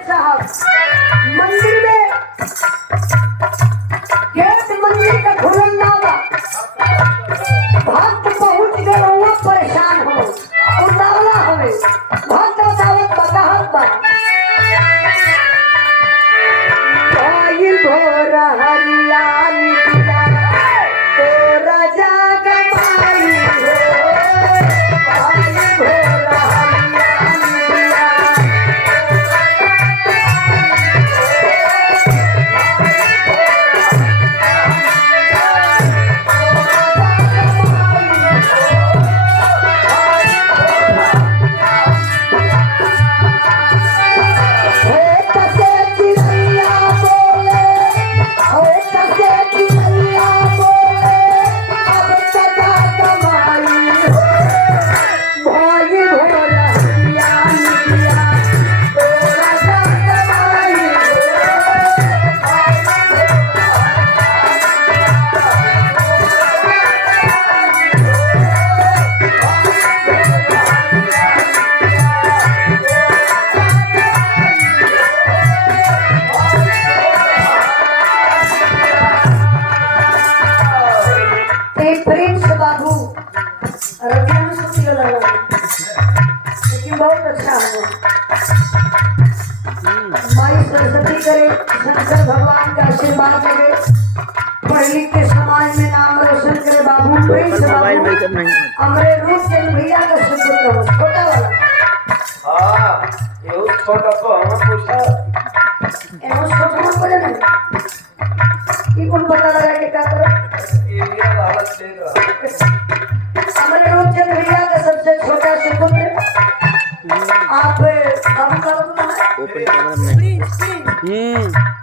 साहब मंदिर में गेट मंदिर का खुलल ना बा। भक्त पहुंच गए हुआ परेशान हो उतावला हवे भक्त दावत बताहत बा कोई भोर हरियाली दिया तोरा जाग माई हो कोई भोर हरियाली दिया लेकिन बहुत अच्छा हुआ। माई सरस्वती करे शंकर भगवान का आशीर्वाद लगे पढ़ लिख के समाज में नाम रोशन करे बाबू हमारे रूप के भैया का सुपुत्र हो छोटा वाला ये छोटा को हम पूछा एनो छोटा मत बोले ना कि कौन पता लगा के क्या करो ये मेरा हालत देख रहा हमारे रूप के भैया का सबसे छोटा सुपुत्र आप बाबू का ओपन कैमरा में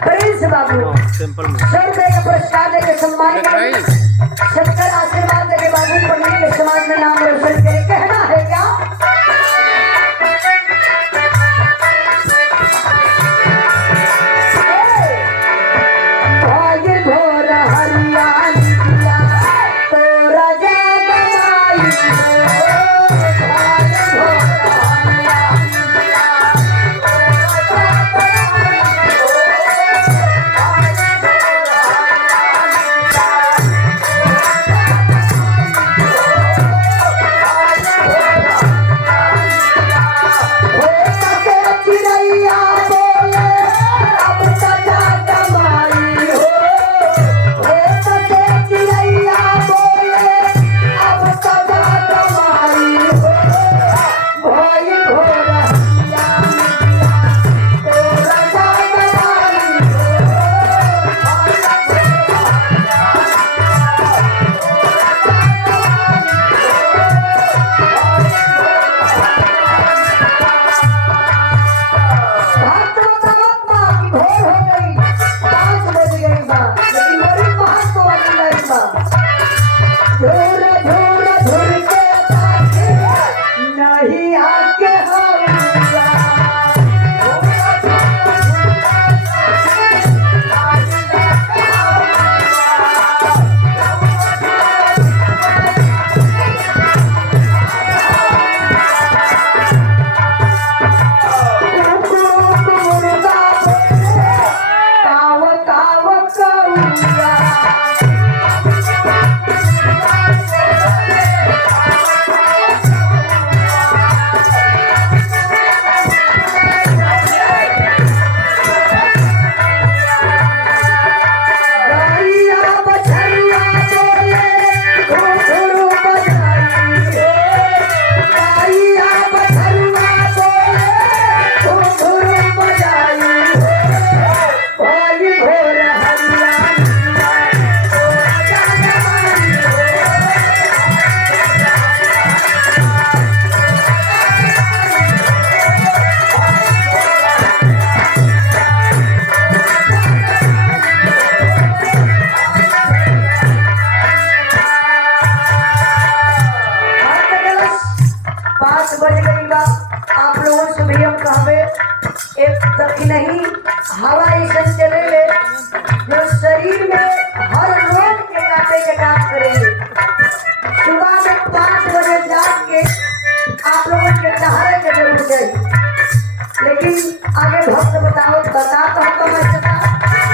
प्रिंस बाबू सिंपल में 100 रुपए का पुरस्कार देके सम्मान करें सबका आशीर्वाद देके बाबू पढ़ने के समाज में नाम रोशन करे कहना है क्या भाग्य भोर हरियाली दिया तोरा जाग माई हो भाग्य भोर हरियाली दिया तोरा जाग माई हो चिड़ैया बोले अब सजा कमाई हो चिड़ैया बोले अब सजा कमाई हो भाई भोर हरियाली दिया तोरा जाग माई भक्त बतावत बा कि भोर हो गई 5 बज गई बा लेकिन बड़ी महत्व वाली लाइन बा झोर झोर झोर के ताके नहीं आके हौला मुर्गा काव काव कौआ गैया बछड़िया बोले घुंघरू बजाई हो गैया बछड़िया बोले घुंघरू बजाई हो भाई भोर हरियाली दिया तोरा जाग माई भक्त कलश 5 बज गई बा आप लोगों से भी हम कहबे एक तक नहीं हवा ऐसा चले ले जो शरीर में हर रोग के काटे के काम करेंगे सुबह में 5 बजे जाग के आप लोगों के टहरे के जरूर चाहिए लेकिन आगे भक्त बताओ बता तो हमको मस्त था